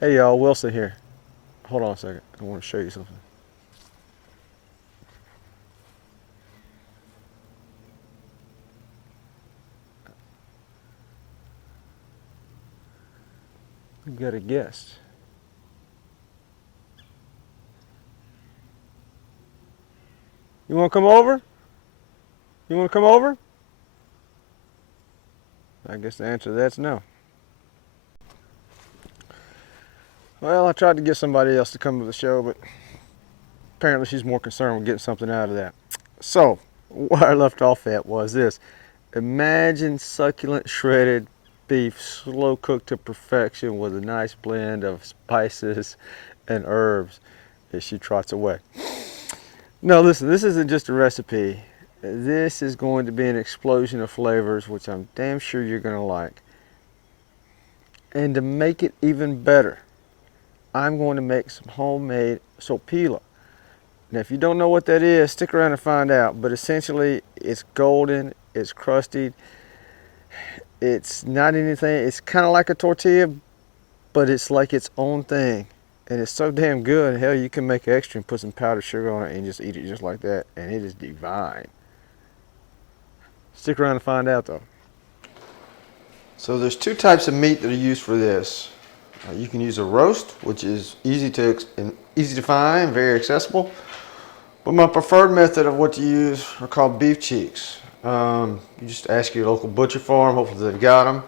Hey y'all, Wilson here. Hold on a second. I want to show you something. We got a guest. You want to come over? You want to come over? I guess the answer to that's no. Well, I tried to get somebody else to come to the show, but apparently she's more concerned with getting something out of that. So, where I left off at was this. Imagine succulent shredded beef, slow cooked to perfection with a nice blend of spices and herbs as she trots away. No, listen, this isn't just a recipe. This is going to be an explosion of flavors, which I'm damn sure you're going to like. And to make it even better, I'm going to make some homemade sopila. Now, if you don't know what that is, stick around and find out. But essentially, it's golden, it's crusty, it's not anything, it's kind of like a tortilla, but it's like its own thing. And it's so damn good, hell, you can make extra and put some powdered sugar on it and just eat it just like that. And it is divine. Stick around and find out though. So there's two types of meat that are used for this. You can use a roast, which is easy to find, very accessible. But my preferred method of what to use are called beef cheeks. You just ask your local butcher farm, hopefully they've got them.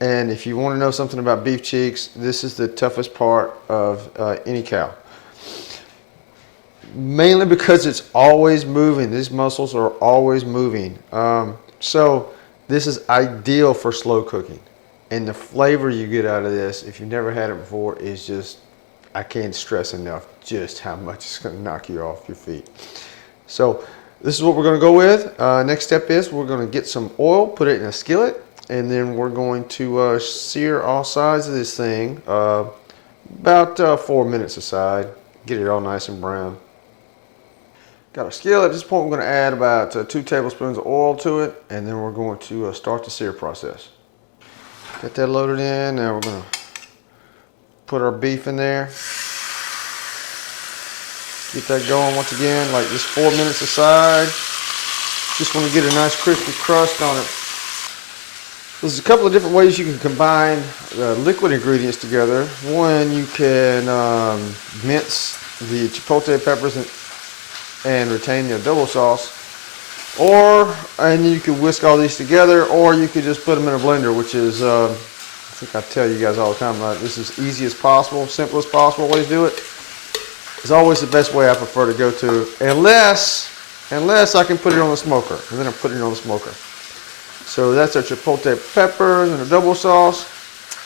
And if you want to know something about beef cheeks, this is the toughest part of any cow. Mainly because it's always moving. These muscles are always moving. So this is ideal for slow cooking. And the flavor you get out of this, if you've never had it before, is just, I can't stress enough just how much it's going to knock you off your feet. So this is what we're going to go with. Next step is we're going to get some oil, put it in a skillet, and then we're going to sear all sides of this thing about 4 minutes aside. Get it all nice and brown. Got our skillet. At this point, we're going to add about 2 tablespoons of oil to it, and then we're going to start the sear process. Get that loaded in. Now we're going to put our beef in there. Get that going once again, like just 4 minutes aside. Just want to get a nice crispy crust on it. There's a couple of different ways you can combine liquid ingredients together. One, you can mince the chipotle peppers and retain the adobo sauce. And you could whisk all these together, or you could just put them in a blender, which is, I think I tell you guys all the time, this is easy as possible, simple as possible way to do it. It's always the best way I prefer to go to, unless I can put it on the smoker, and then I'm putting it on the smoker. So that's our chipotle peppers and adobo sauce.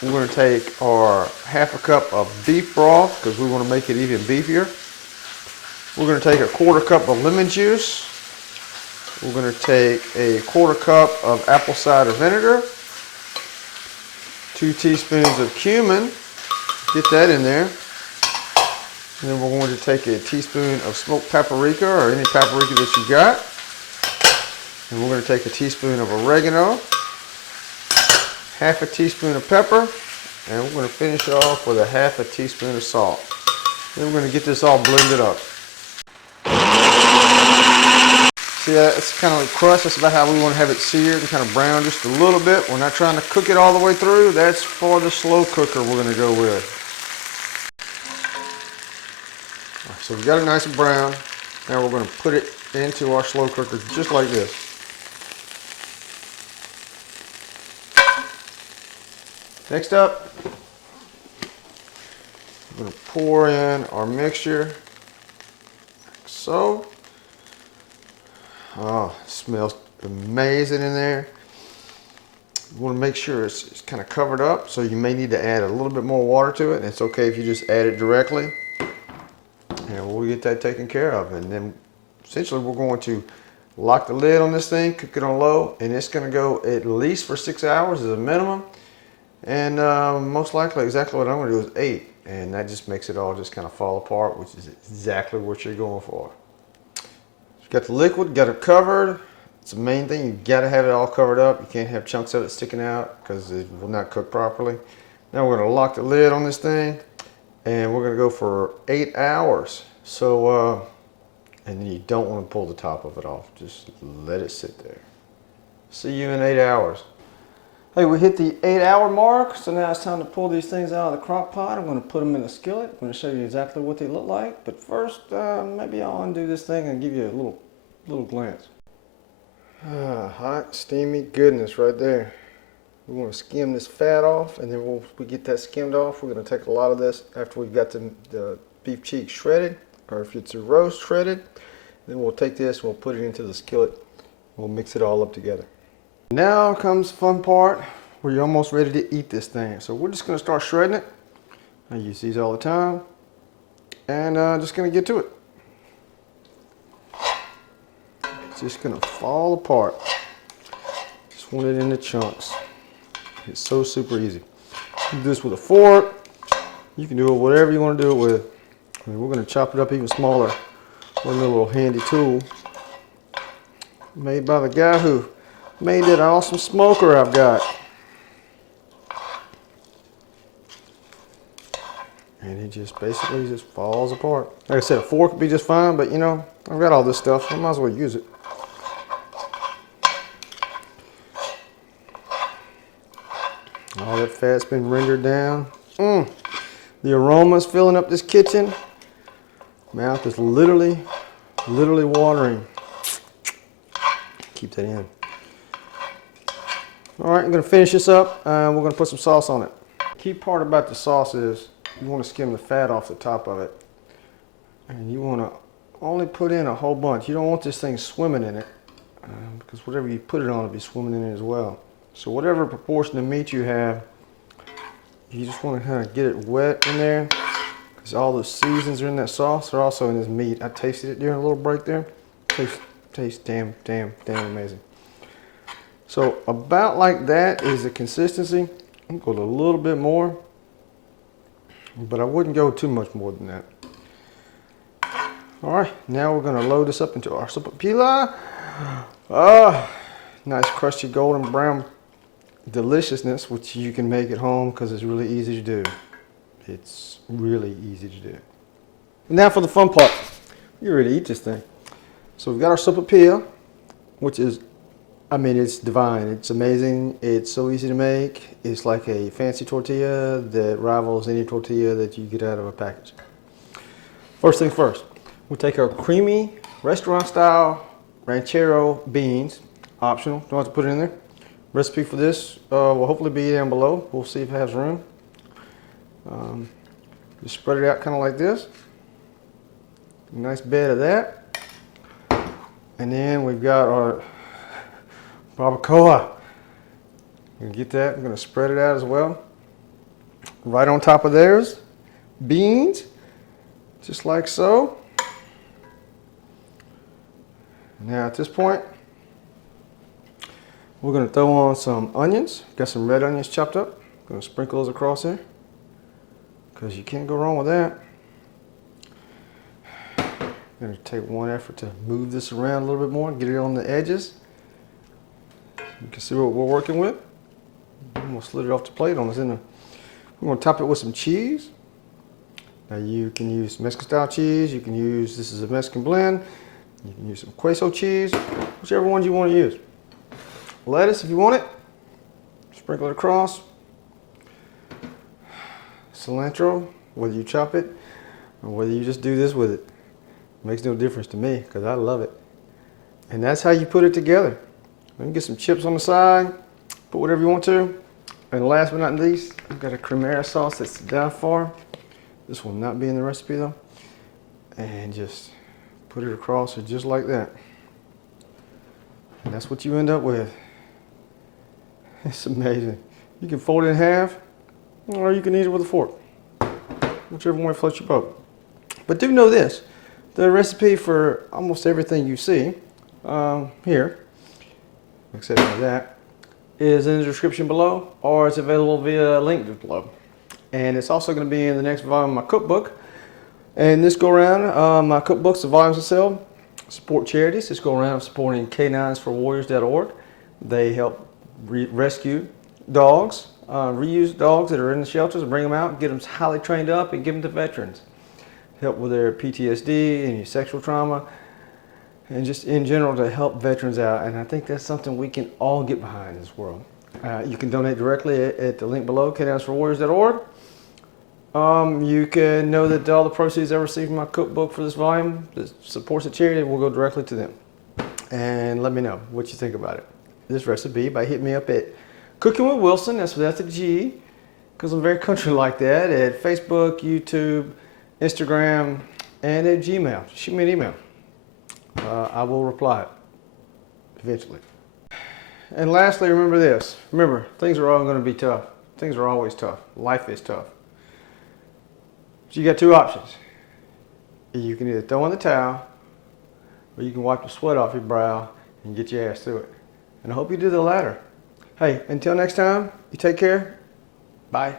We're going to take our half a cup of beef broth, because we want to make it even beefier. We're going to take a quarter cup of lemon juice. We're going to take a quarter cup of apple cider vinegar, 2 teaspoons of cumin, get that in there. And then we're going to take a teaspoon of smoked paprika, or any paprika that you got. And we're going to take a teaspoon of oregano, half a teaspoon of pepper, and we're going to finish it off with a half a teaspoon of salt. Then we're going to get this all blended up. See, it's kind of like crust. That's about how we want to have it seared and kind of brown just a little bit. We're not trying to cook it all the way through. That's for the slow cooker we're going to go with. Right, so we got it nice and brown. Now we're going to put it into our slow cooker just like this. Next up, we're going to pour in our mixture like so. Oh, it smells amazing in there. You want to make sure it's kind of covered up, so you may need to add a little bit more water to it. And it's okay if you just add it directly. And we'll get that taken care of. And then essentially we're going to lock the lid on this thing, cook it on low, and it's going to go at least for 6 hours as a minimum. And most likely exactly what I'm going to do is 8. And that just makes it all just kind of fall apart, which is exactly what you're going for. Got the liquid, got it covered. It's the main thing. You got to have it all covered up. You can't have chunks of it sticking out because it will not cook properly. Now we're gonna lock the lid on this thing and we're gonna go for 8 hours. So, and then you don't wanna pull the top of it off. Just let it sit there. See you in 8 hours. Hey, we hit the 8-hour mark, so now it's time to pull these things out of the crock pot. I'm gonna put them in a skillet. I'm gonna show you exactly what they look like. But first, maybe I'll undo this thing and give you a little glance. Hot, steamy goodness right there. We want to skim this fat off, and then once we get that skimmed off, we're going to take a lot of this after we've got the beef cheek shredded, or if it's a roast shredded, then we'll take this, we'll put it into the skillet, we'll mix it all up together. Now comes the fun part where you're almost ready to eat this thing. So we're just going to start shredding it. I use these all the time, and just going to get to it. It's just going to fall apart. Just want it into chunks. It's so super easy. You can do this with a fork. You can do it whatever you want to do it with. I mean, we're going to chop it up even smaller with a little handy tool made by the guy who made that awesome smoker I've got. And it just basically just falls apart. Like I said, a fork would be just fine, but you know, I've got all this stuff, so I might as well use it. All that fat's been rendered down. The aroma's filling up this kitchen. Mouth is literally watering. Keep that in. All right, I'm gonna finish this up and we're gonna put some sauce on it. The key part about the sauce is you wanna skim the fat off the top of it. And you wanna only put in a whole bunch. You don't want this thing swimming in it because whatever you put it on will be swimming in it as well. So whatever proportion of meat you have, you just want to kind of get it wet in there because all the seasons are in that sauce. They're also in this meat. I tasted it during a little break there. Tastes damn amazing. So about like that is the consistency. I'm going to go a little bit more, but I wouldn't go too much more than that. All right, now we're going to load this up into our sopapilla. Nice crusty golden brown deliciousness, which you can make at home because it's really easy to do. It's really easy to do. Now for the fun part. You're ready to eat this thing. So we've got our sopapilla, which is, I mean, it's divine. It's amazing. It's so easy to make. It's like a fancy tortilla that rivals any tortilla that you get out of a package. First thing first, we take our creamy restaurant style ranchero beans. Optional, don't have to put it in there. Recipe for this will hopefully be down below. We'll see if it has room. Just spread it out kind of like this. Nice bed of that. And then we've got our barbacoa. I'm gonna get that. I'm gonna spread it out as well. Right on top of theirs, beans, just like so. Now at this point, we're going to throw on some onions. Got some red onions chopped up. Going to sprinkle those across there because you can't go wrong with that. Going to take one effort to move this around a little bit more, get it on the edges. You can see what we're working with. I'm going to slid it off the plate on us. We're going to top it with some cheese. Now you can use Mexican style cheese. You can use, this is a Mexican blend. You can use some queso cheese, whichever ones you want to use. Lettuce if you want it, sprinkle it across. Cilantro, whether you chop it or whether you just do this with it, makes no difference to me because I love it. And that's how you put it together. You can get some chips on the side, put whatever you want to. And last but not least, I've got a cremera sauce that's down for. This will not be in the recipe though. And just put it across it just like that. And that's what you end up with. It's amazing. You can fold it in half, or you can eat it with a fork. Whichever one floats your boat. But do know this, the recipe for almost everything you see here, except for that, is in the description below, or it's available via a link below. And it's also going to be in the next volume of my cookbook. And this go around, my cookbooks, the volumes I sell, support charities. This go around supporting K9s For Warriors.org. They help rescue dogs reuse dogs that are in the shelters and bring them out, get them highly trained up, and give them to veterans. Help with their PTSD, any sexual trauma, and just in general to help veterans out. And I think that's something we can all get behind in this world. You can donate directly at the link below, K9sforwarriors.org. You can know that all the proceeds I receive from my cookbook for this volume that supports the charity will go directly to them. And let me know what you think about it. This recipe by hitting me up at Cookin with Wilson, that's without the G, because I'm very country like that, at Facebook, YouTube, Instagram, and at Gmail. Shoot me an email. I will reply eventually. And lastly, remember this. Remember, things are all going to be tough. Things are always tough. Life is tough. So you got two options. You can either throw in the towel, or you can wipe the sweat off your brow and get your ass through it. And I hope you do the latter. Hey, until next time, you take care. Bye.